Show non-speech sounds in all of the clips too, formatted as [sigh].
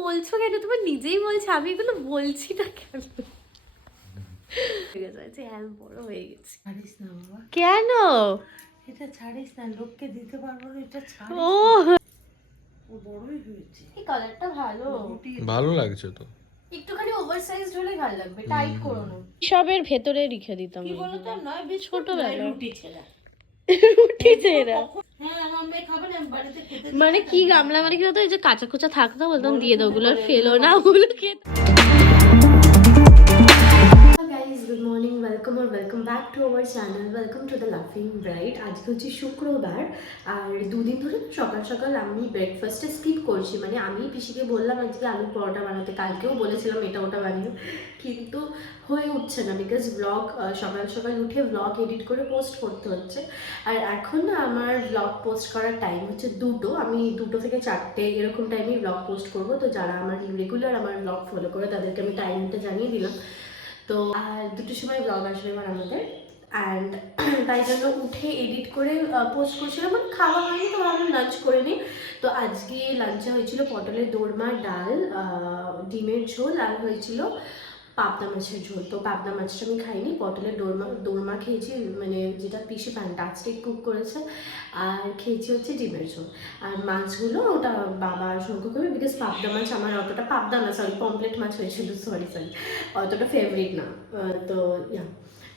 বলছো কেন? তুমি নিজেই বলছো আমি এগুলো বলছি না কেন? যে হ্যাঁ বড় হয়ে গেছি। ছাড়িস না বাবা। কেন? এটা ছাড়িস না লোককে দিতে পারব না এটা ছাড় ও ও বড়ই হয়েছে। এই কালারটা ভালো। ভালো লাগছে তো। একটুখানি ওভারসাইজ হলে ভালো লাগবে টাইট করো না। সবের ভেতরে রেখে দিতাম কি বলতো নয়। রুটি ছেঁড়া। রুটি চেরা হ্যাঁ মানে কি গামলা মানে কি হতো এই যে কাঁচা কুচা থাকতো বলতাম দিয়ে দাও ওগুলো আর ফেলো না ওগুলো খেতে। Welcome R welcome back to our channel welcome to the লাফিং ব্রাইট আজকে হচ্ছে শুক্রবার, আর দুদিন ধরে সকাল সকাল আমি ব্রেকফাস্টে স্কিপ করছি। মানে আমি পিসিকে বললাম আজকে আলু পরোটা বানাতে, কালকেও বলেছিলাম এটা ওটা বানিয়ে কিন্তু হয়ে উঠছে না বিকজ ব্লগ সকাল সকাল উঠে ব্লগ এডিট করে পোস্ট করতে হচ্ছে। আর এখন না আমার ব্লগ পোস্ট করার টাইম হচ্ছে দুটো। আমি দুটো থেকে চারটে এরকম টাইমেই ব্লগ পোস্ট করব। তো যারা আমার রেগুলার আমার ব্লগ ফলো করে, তাদেরকে আমি টাইমটা জানিয়ে দিলাম। তো, আর দুটোর সময় ব্লগ আসবে আমার আমাদের। অ্যান্ড [clears throat] তাই জন্য উঠে এডিট করে পোস্ট করছিলাম মানে খাওয়া হয়নি, তো আমি লাঞ্চ করে নিই তো আজকে লাঞ্চে হয়েছিল পটলের দোরমা ডাল ডিমের ঝোল, আর হয়েছিল পাবদা মাছের ঝোল। তো পাবদা মাছটা আমি খাইনি, পটলের দোরমা দোরমা খেয়েছি মানে যেটা পিসে ফ্যান্টাস্টিক কুক করেছে, আর খেয়েছি হচ্ছে ডিমের ঝোল। আর মাছগুলো ওটা বাবা শঙ্খ করবে বিকজ পাবদা মাছ আমার অতটা, পাবদা না সরি পমপ্লেট মাছ হয়েছিল সরি সরি অতটা ফেভারিট না। তো ইয়া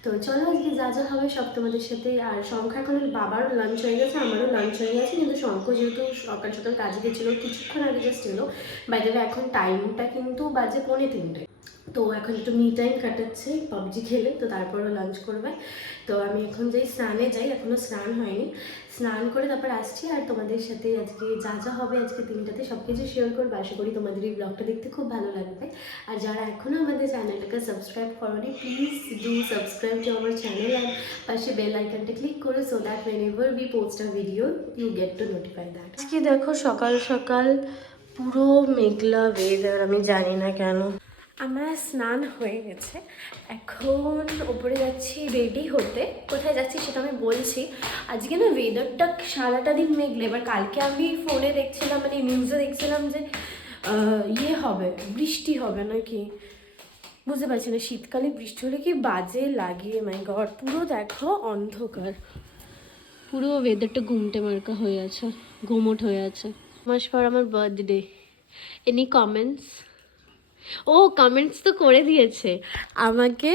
তো চলো, আজকে যা যা হবে সব তোমাদের সাথে। আর শঙ্খ এখন বাবার লাঞ্চ হয়ে গেছে, আমারও লাঞ্চ হয়ে গেছে, কিন্তু শঙ্খ যেহেতু সকাল সকাল কাজে গেছিল, কিছুক্ষণ আগে জাস্ট এলো। বাইরে এখন টাইমটা কিন্তু বাজে পৌনে তিনটে। তো এখন একটু মি টাইম কাটাচ্ছে পাবজি খেলে, তো তারপরও লাঞ্চ করবে। তো আমি এখন যাই স্নানে যাই এখনও স্নান হয়নি। স্নান করে তারপর আসছি আর তোমাদের সাথে আজকে যা যা হবে আজকে দিনটাতে সব কিছু শেয়ার করব। আশা করি তোমাদের এই ব্লগটা দেখতে খুব ভালো লাগবে। আর যারা এখনও আমাদের চ্যানেলটাকে সাবস্ক্রাইব করোনি প্লিজ ডু সাবস্ক্রাইব টু আমার চ্যানেল অ্যান্ড পাশে বেল আইকনটা ক্লিক করো so that whenever we post a video you get to notify that আজকে দেখো সকাল সকাল পুরো মেঘলা ওয়েদার আমি জানি না কেন। আমার স্নান হয়ে গেছে। এখন ওপরে যাচ্ছি রেডি হতে। কোথায় যাচ্ছি সেটা আমি বলছি। আজকে না ওয়েদারটা সারাটা দিন মেঘলে। এবার কালকে আমি ফোনে দেখছিলাম মানে নিউজে দেখছিলাম যে ইয়ে হবে, বৃষ্টি হবে নাকি? বুঝতে পারছি না, শীতকালে বৃষ্টি হলে কি বাজে লাগে? মাই গড পুরো দেখো অন্ধকার। পুরো ওয়েদারটা ঘুমটে মার্কা হয়ে আছে, ঘুমট হয়ে আছে। মাস পর আমার বার্থডে এনি কমেন্টস ও কমেন্টস তো করে দিয়েছে। আমাকে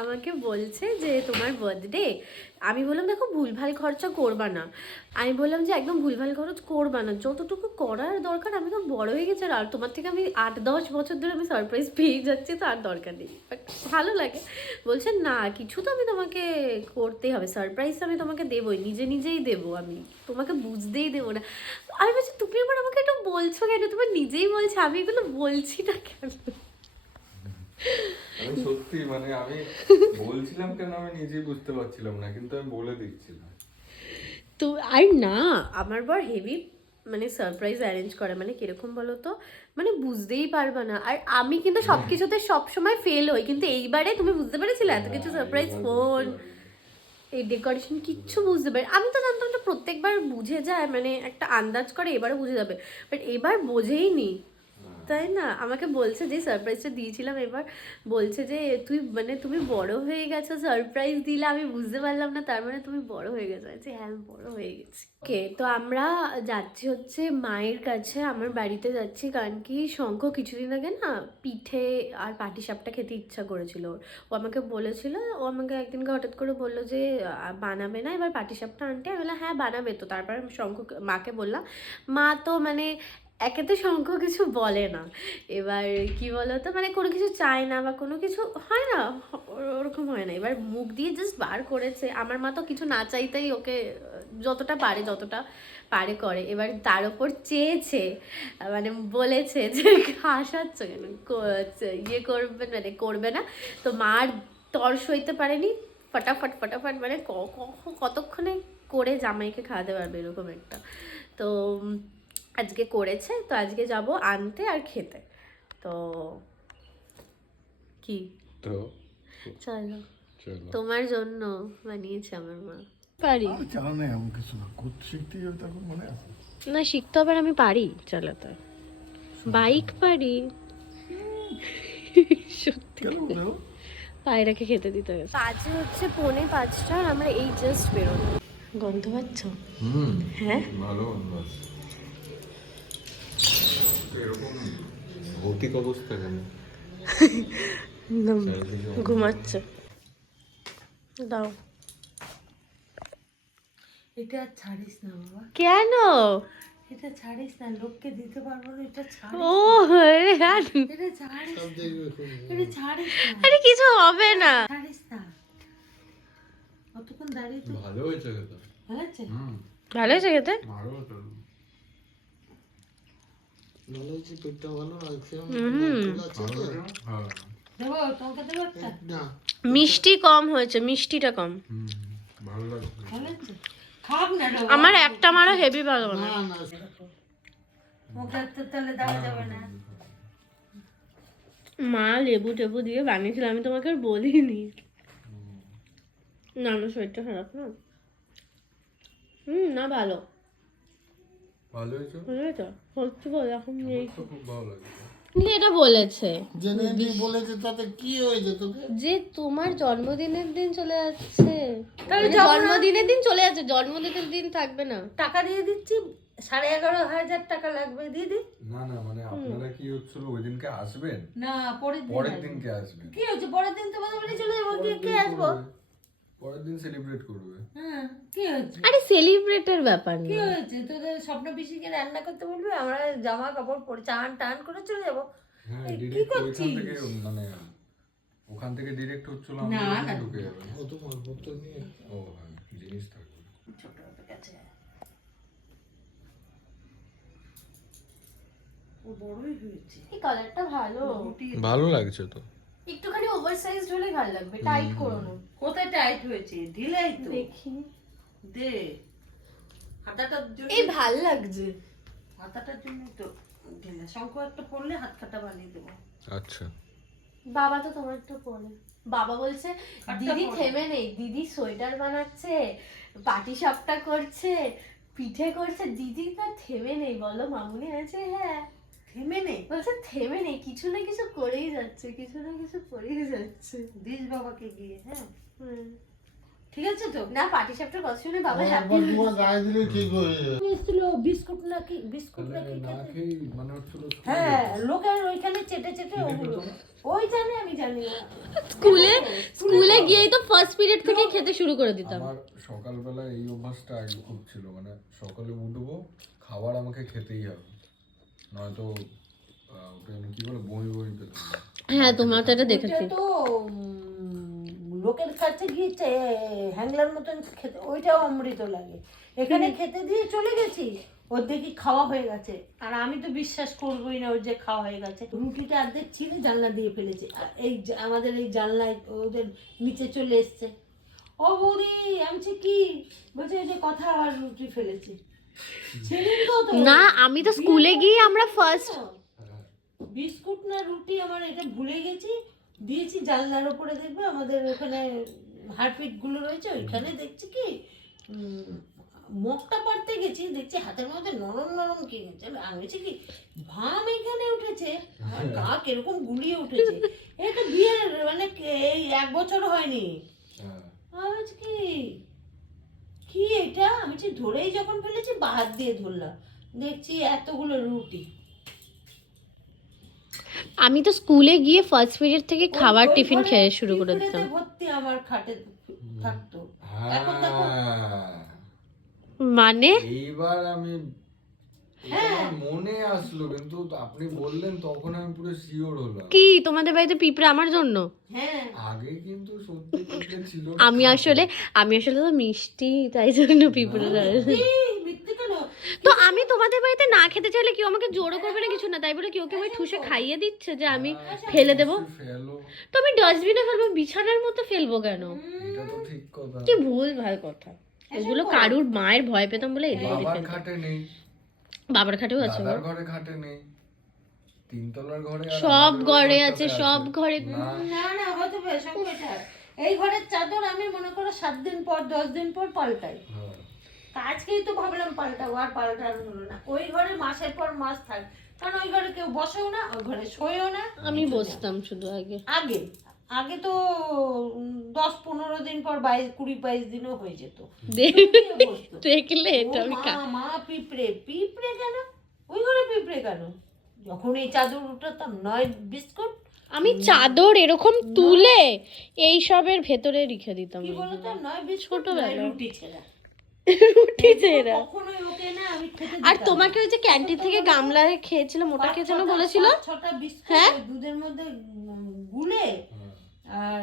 আমাকে বলছে যে তোমার বার্থডে আমি বললাম, দেখো, ভুলভাল খরচা করবা না। আমি বললাম যে, একদম ভুলভাল খরচ করবা না। যতটুকু করার দরকার, আমি তো বড় হয়ে গেছি আর তোমার থেকে আমি আট, দশ বছর ধরে আমি সারপ্রাইজ পেয়ে যাচ্ছি, তো আর দরকার নেই। বাট ভালো লাগে। বলছে, না, কিছু তো আমি তোমাকে করতেই হবে। সারপ্রাইজ আমি তোমাকে দেবই, নিজে নিজেই দেবো আমি। তোমাকে বুঝতেই দেবো না। আমি বলছি, তুমি আবার আমাকে একটু বলছো কেন? তোমার নিজেই বলছো, আমি এগুলো বলছি না কেন? আমি সত্যি মানে আমি বলছিলাম কেন আমি নিজেই বুঝতে পারছিলাম না কিন্তু আমি বলে দিচ্ছিলাম। তো আর না আমার বর হেভি মানে সারপ্রাইজ অ্যারেঞ্জ করে মানে কীরকম বলো তো মানে বুঝতেই পারবে না। আর আমি কিন্তু সব কিছুতে সবসময় ফেল হই কিন্তু এইবারে তুমি বুঝতে পেরেছিলে? এত কিছু সারপ্রাইজ ফোন এই ডেকোরেশন কিচ্ছু বুঝতে পারি আমি তো জানতাম যে প্রত্যেকবার বুঝে যায় মানে একটা আন্দাজ করে এবারও বুঝে যাবে। বাট এবার বোঝেই নি। তাই না? আমাকে বলছে যে সারপ্রাইজটা দিয়েছিলাম এবার। বলছে যে তুই মানে তুমি বড় হয়ে গেছো সারপ্রাইজ দিলে আমি বুঝতে পারলাম না তার মানে তুমি বড় হয়ে গেছো। বলছি, হ্যাঁ বড় হয়ে গেছি। ওকে তো আমরা যাচ্ছি হচ্ছে মায়ের কাছে আমার বাড়িতে যাচ্ছি কারণ কি শঙ্খ কিছুদিন আগে না পিঠে আর পাটিসাপটা খেতে ইচ্ছা করেছিল। ওর। ও আমাকে বলেছিল ও আমাকে একদিনকে হঠাৎ করে বলল যে বানাবে না এবার পাটিসাপটা আনতে? আমি বললাম হ্যাঁ বানাবে। তো তারপর শঙ্খ মাকে বললাম মা তো মানে একে তো শঙ্খ কিছু বলে না। এবার কি বলতো? মানে কোনো কিছু চায় না বা কোনো কিছু হয় না ওরকম হয় না। এবার মুখ দিয়ে জাস্ট বার করেছে। আমার মা তো কিছু না চাইতেই ওকে, যতটা পারে যতটা পারে করে। এবার তার ওপর চেয়েছে মানে বলেছে যে, হাসাচ্ছ কেন? ইয়ে করবে মানে করবে না। তো মার তর সইতে পারেনি। ফটাফট ফটাফট মানে কতক্ষণে করে জামাইকে খাওয়াতে পারবে এরকম একটা। তো আজকে করেছে তো আজকে যাব আনতে আর খেতে। তো কি? তো চলো। চলো। তোমার জন্য বানিয়েছে আমার মা। পারি। না মনে আছে। শিখতে হবে আমি পারি চালাতে বাইক পারি। সত্যি। পায়রাকে খেতে দিতে হবে। বাজে হচ্ছে পৌনে পাঁচটা আমরা এই জাস্ট বেরোনো গন্ধ পাচ্ছ? হ্যাঁ? ভালো বাস এরকম ভৌতিক অবস্থা কেন ঘুমাচ্ছে। দাও। এটা আর ছাড়িস না বাবা। কেন? এটা ছাড়িস না লোককে দিতে পারব না এটা ছাড় ও আরে আর এটা ছাড়িস। এটা ছাড়িস না। আরে কিছু হবে না। ছাড়িস না। কতক্ষণ দাঁড়িয়ে তুই ভালো হয়েছে খেতে। ভালো আছে হুম। ভালো হয়েছে খেতে? ভালো হয়েছে। ভালো পেটটা ভালো লাগছে হ্যাঁ। না। মিষ্টি কম হয়েছে মিষ্টিটা কম। হুম ভালো লাগছে। ভালো আছে খাব না রে বাবা। আমার একটা মারও হেভি ভালো না না। মা লেবু টেবু দিয়ে বানিয়েছিল আমি তোমাকে আর বলিনি। না না শরীরটা খারাপ না। হুম না ভালো। ভালো হয়েছে? তো হচ্ছে বল এখন নেই। খুব ভালো লাগছে। এটা বলেছে। জেনে বলেছে তাতে কি হয়েছে তোকে? যে তোমার জন্মদিনের দিন চলে যাচ্ছে মানে জন্মদিনের দিন চলে যাচ্ছে জন্মদিনের দিন থাকবে না। টাকা দিয়ে দিচ্ছি সাড়ে এগারো হাজার টাকা লাগবে দিয়ে দি না না মানে আপনারা কি হচ্ছিল ওই দিনকে আসবেন? না পরের দিন পরের আসবে। দিনকে আসবেন। কি হচ্ছে পরের দিন তোমাদের বাড়ি চলে যাব কে কে আসব। পরের দিন সেলিব্রেট করবে। হ্যাঁ কি হচ্ছে আরে সেলিব্রেটের ব্যাপার কি না। হয়েছে? তোদের স্বপ্ন পিসিকে রান্না করতে বলবে আমরা জামা কাপড় পরে চান টান করে চলে যাব। হ্যাঁ কি করছিস? মানে ওখান থেকে ডিরেক্ট হচ্ছিল না, না। ঢুকে যাবে। ও তো মালপত্র নিয়ে। ও হ্যাঁ জিনিস থাকবে। ছোট কাছে ও বড়ই হয়েছে। এই কালারটা ভালো। ভালো লাগছে তো। একটুখানি ওভার সাইজ হলেই ভালো লাগবে টাইট করো না। কোথায় টাইট হয়েছে? ঢিলাই তো। দেখি। দে। হাতাটার জন্য এই ভালো লাগছে। হাতাটার জন্য তো ঢিলা শঙ্খ একটা পরলে হাত কাটা বানিয়ে দেবো। আচ্ছা। বাবা তো তোমার একটু পরে। বাবা বলছে দিদি থেমে নেই। দিদি সোয়েটার বানাচ্ছে পাটি সাপটা করছে পিঠে করছে। দিদি না থেমে নেই বলো মামুনি আছে হ্যাঁ? থেমে নে বলছে থেমে নেই কিছু না কিছু করেই যাচ্ছে কিছু না কিছু করেই যাচ্ছে। দিস বাবাকে গিয়ে হ্যাঁ? ঠিক আছে তো? না পাটি সাপটার কথা শুনে বাবা হ্যাপি গায়ে দিলে ঠিক হয়ে যাবে এসেছিল বিস্কুট নাকি বিস্কুট নাকি না খেতে? মানে হচ্ছিল হ্যাঁ লোকের ওইখানে চেটে চেটে ওগুলো। ওই জানে আমি জানি না। স্কুলে স্কুলে গিয়েই তো ফার্স্ট পিরিয়ড থেকে খেতে শুরু করে দিতাম। আমার সকালবেলা এই অভ্যাসটা আগে খুব ছিল মানে সকালে উঠবো খাবার আমাকে খেতেই হবে। নয়তো ওটা যেন কি বলে বমি বমি পেতাম হ্যাঁ তোমার তো এটা দেখেছি তো লোকের কাছে গিয়ে হ্যাংলার মতন খেতে ওইটাও অমৃত লাগে। এখানে খেতে দিয়ে চলে গেছি ওর দেখি খাওয়া হয়ে গেছে। আর আমি তো বিশ্বাস করবোই না ওর যে খাওয়া হয়ে গেছে। রুটিটা অর্ধেক ছিঁড়ে জানলা দিয়ে ফেলেছে। আর এই আমাদের এই জানলায় ওদের নিচে চলে এসছে। ও বৌদি আমি কি? বলছে যে কথা আর রুটি ফেলেছে। না আমি তো স্কুলে গিয়ে আমরা ফার্স্ট বিস্কুট না রুটি আমার এটা ভুলে গেছি। দিয়েছি জানলার ওপরে দেখবে আমাদের ওখানে হারপিটগুলো রয়েছে ওইখানে দেখছি কি মুখটা পারতে গেছি দেখছি হাতের মধ্যে নরম নরম কি গেছে আমি বলছি কি ভাম এখানে উঠেছে আর গা কীরকম গুলিয়ে উঠেছে। এটা বিয়ের মানে এই এক বছর হয়নি। হ্যাঁ। আমি কি কি এটা? আমি যে ধরেই যখন ফেলেছি বাহাত দিয়ে ধরলাম। দেখছি এতগুলো রুটি। আমি তো স্কুলে গিয়ে ফার্স্ট পিরিয়ড থেকে খাবার টিফিন খেয়ে শুরু করে দিতাম ভর্তি আমার খাটে থাকতো। এখন দেখো। হ্যাঁ। মানে? এইবার আমি মনে আসলো কিন্তু আপনি বললেন তখন আমি পুরো শিওর হলাম। কি? তোমাদের বাড়িতে পিঁপড়ে আমার জন্য? হ্যাঁ। আগে কিন্তু সত্যি ছিল না। আমি আসলে আমি আসলে তো মিষ্টি তাই জন্য পিঁপড়ে তো আমি তোমাদের বাড়িতে না খেতে চাইলে কেউ আমাকে জোরও করবে না কিছু না তাই বলে কেউ কেউ ঠুসে খাইয়ে দিচ্ছে যে আমি হ্যাঁ, ফেলে দেবো? তো আমি ডাস্টবিনে ফেলব বিছানার মতো ফেলব কেন? এটা তো ঠিক কথা। কি ভুল ভালো কথা। এগুলো কারুর মায়ের ভয় পেতাম বলে এদিকে বাবার খাটেও আছে দাদার ঘরে খাটে নেই। তিনতলার ঘরে সব ঘরে আছে সব ঘরে না। না হয়তো সংখ্যাটা এই ঘরের চাদর আমি মনে করো সাত দিন পর দশ দিন পর পাল্টাই। হ্যাঁ। আজকেই তো ভাবলাম পাল্টাবো আর পাল্টানো হলো না। ওই ঘরে মাসের পর মাস থাক। কারণ ওই ঘরে কেউ বসেও না ওই ঘরে শোয়েও না। আমি বসতাম শুধু আগে। আগে? আগে তো দশ পনেরো দিন পর বাইশ কুড়ি বাইশ দিনও হয়ে যেত? দেখলে মা, পিঁপড়ে পিঁপড়ে কেন? ওই ঘরে পিঁপড়ে কেন? যখন এই চাদর উঠাতাম নয় বিস্কুট? আমি চাদর এরকম তুলে এই সবের ভেতরে রেখে দিতাম কি বলতো? নয় বিস্কুট রুটি ছেঁড়া। রুটি ছেঁড়া। আর তোমাকে ওই যে ক্যান্টিন থেকে গামলায় খেয়েছিলাম ওটা কে যেন বলেছিল? ছটা বিস্কুট হ্যাঁ? দুধের মধ্যে গুলে আর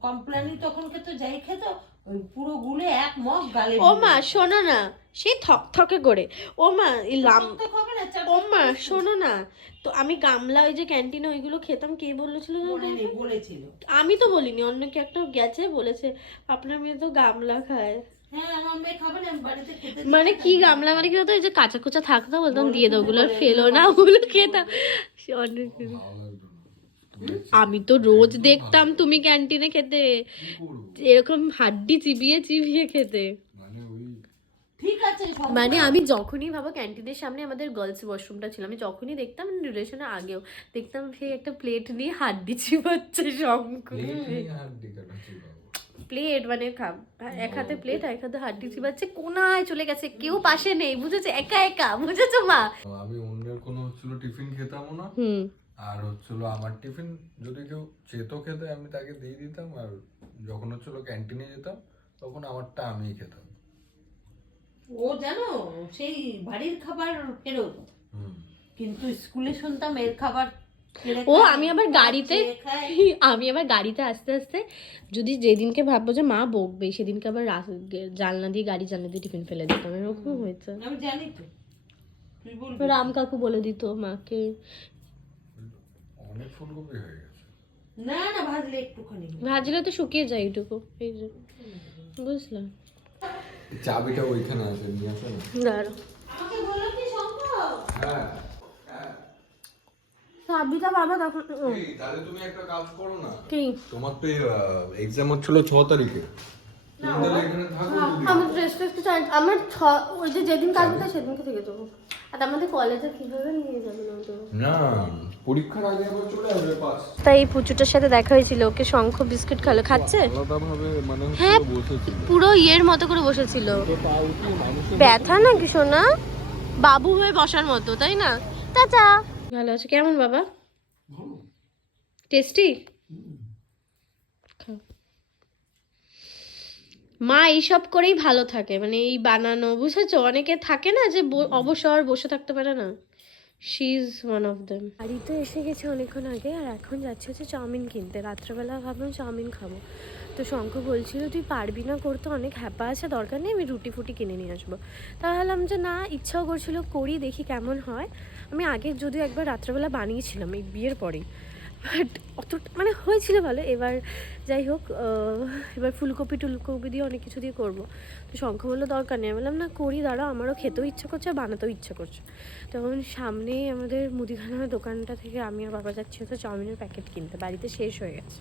কমপ্লানি তখন খেতো যাই খেত ওই পুরো গুলে এক মগ গালে ও মা শোনো না সেই থকথকে করে। ও মা এই লাম ও মা শোনো না তো আমি গামলা ওই যে ক্যান্টিনে ওইগুলো খেতাম কে বলেছিল? বলেছিল। আমি তো বলিনি অন্য কি একটা গেছে বলেছে আপনার মেয়ে তো গামলা খায়। হ্যাঁ মানে কি গামলা মানে কি হতো এই যে কাঁচা কুচা থাকতো বলতাম দিয়ে দাও ওগুলো আর ফেলো না ওগুলো খেতাম। সে অনেক কিছু। ভালো লাগতো না। তুমি আমি তো রোজ দেখতাম তুমি ক্যান্টিনে খেতে। এরকম হাড্ডি চিবিয়ে চিবিয়ে খেতে। মানে ঠিক আছে মানে আমি যখনই ভাবো ক্যান্টিনের সামনে আমাদের গার্লস ওয়াশরুমটা ছিল আমি যখনই দেখতাম রিলেশনের আগেও দেখতাম সেই একটা প্লেট নিয়ে হাড্ডি চিবাচ্ছে শঙ্খ প্লেট মানে খাম এক হাতে প্লেট এক হাতে হাড্ডি চিবাচ্ছে কোনায় চলে গেছে কেউ পাশে নেই বুঝেছে? একা একা বুঝেছ মা? আমি অন্যের কোনো টিফিন খেতামও না। হুম। আর হচ্ছিল আমার টিফিন যদি কেউ চেতো খেতে আমি তাকে দিয়ে দিতাম আর যখন হচ্ছিল ক্যান্টিনে যেতাম তখন আমারটা আমি খেতাম। ও জানো সেই বাড়ির খাবার ফেরত। কিন্তু স্কুলে শুনতাম এর খাবার ও আমি আবার গাড়িতে [laughs] আমি আবার গাড়িতে আস্তে আস্তে যদি যেদিনকে ভাববো যে মা বকবে সেদিনকে আবার জানলা দিয়ে গাড়ি জানলা দিয়ে টিফিন ফেলে দিতাম এরকম হয়েছে। আমি জানি তো। রাম কাকু বলে দিত মাকে অনেক ফুলকপি হয়ে গেছে। না না ভাজলে একটুখানি। ভাজলে তো শুকিয়ে যায় এটুকু এই যে বুঝলাম। চাবিটা ওইখানে আছে নিয়ে আসো না। দাঁড়ো আমাকে বলো কি সম্ভব? হ্যাঁ। সাবিতা বাবা তখন ও, এই, তাহলে তুমি একটা কাজ করো না। কি? তোমার তো এক্সাম হচ্ছিল ছ তারিখে। দুদিন। আমার ড্রেস ট্রেস আমার ছ ওই যে যেদিন তাই সেদিনকে থেকে দেবো। আর আমাদের কলেজে কীভাবে নিয়ে যাবে না পরীক্ষার আগে আবার চলে আসবে পাঁচ তাই এই পুচুটার সাথে দেখা হয়েছিল ওকে শঙ্খ বিস্কিট খালো খাচ্ছে? মানে হ্যাঁ। পুরো ইয়ের মতো করে বসেছিল। ব্যথা না কি শোনা বাবু হয়ে বসার মতো তাই না? চাচা ভালো আছে? কেমন বাবা? টেস্টি মা এইসব করেই ভালো থাকে। মানে এই বানানো বুঝেছ? অনেকে থাকে না যে অবসর বসে থাকতে পারে না। She is one of them বাড়িতে এসে গেছে অনেকক্ষণ আগে আর এখন যাচ্ছে হচ্ছে চাউমিন কিনতে। রাত্রেবেলা ভাবলাম চাউমিন খাব। তো শঙ্খ বলছিল তুই পারবি না করতে অনেক হ্যাপা আছে দরকার নেই আমি রুটি ফুটি কিনে নিয়ে আসব। তা ভাবলাম যে না ইচ্ছাও করছিল করি দেখি কেমন হয়। আমি আগে যদিও একবার রাত্রেবেলা বানিয়েছিলাম এই বিয়ের পরেই। বাট অতটা মানে হয়েছিল ভালো। এবার যাই হোক এবার ফুলকপি টুলকপি দিয়ে অনেক কিছু দিয়ে করব। তো শঙ্খ বলল দরকার নেই। বললাম, না, করি দাঁড়া আমারও খেতেও ইচ্ছা করছে, আর বানাতেও ইচ্ছা করছে। তখন সামনেই আমাদের মুদিখানার দোকানটা থেকে আমি আর বাবা যাচ্ছি হয়তো চাউমিনের প্যাকেট কিনতে। বাড়িতে শেষ হয়ে গেছে।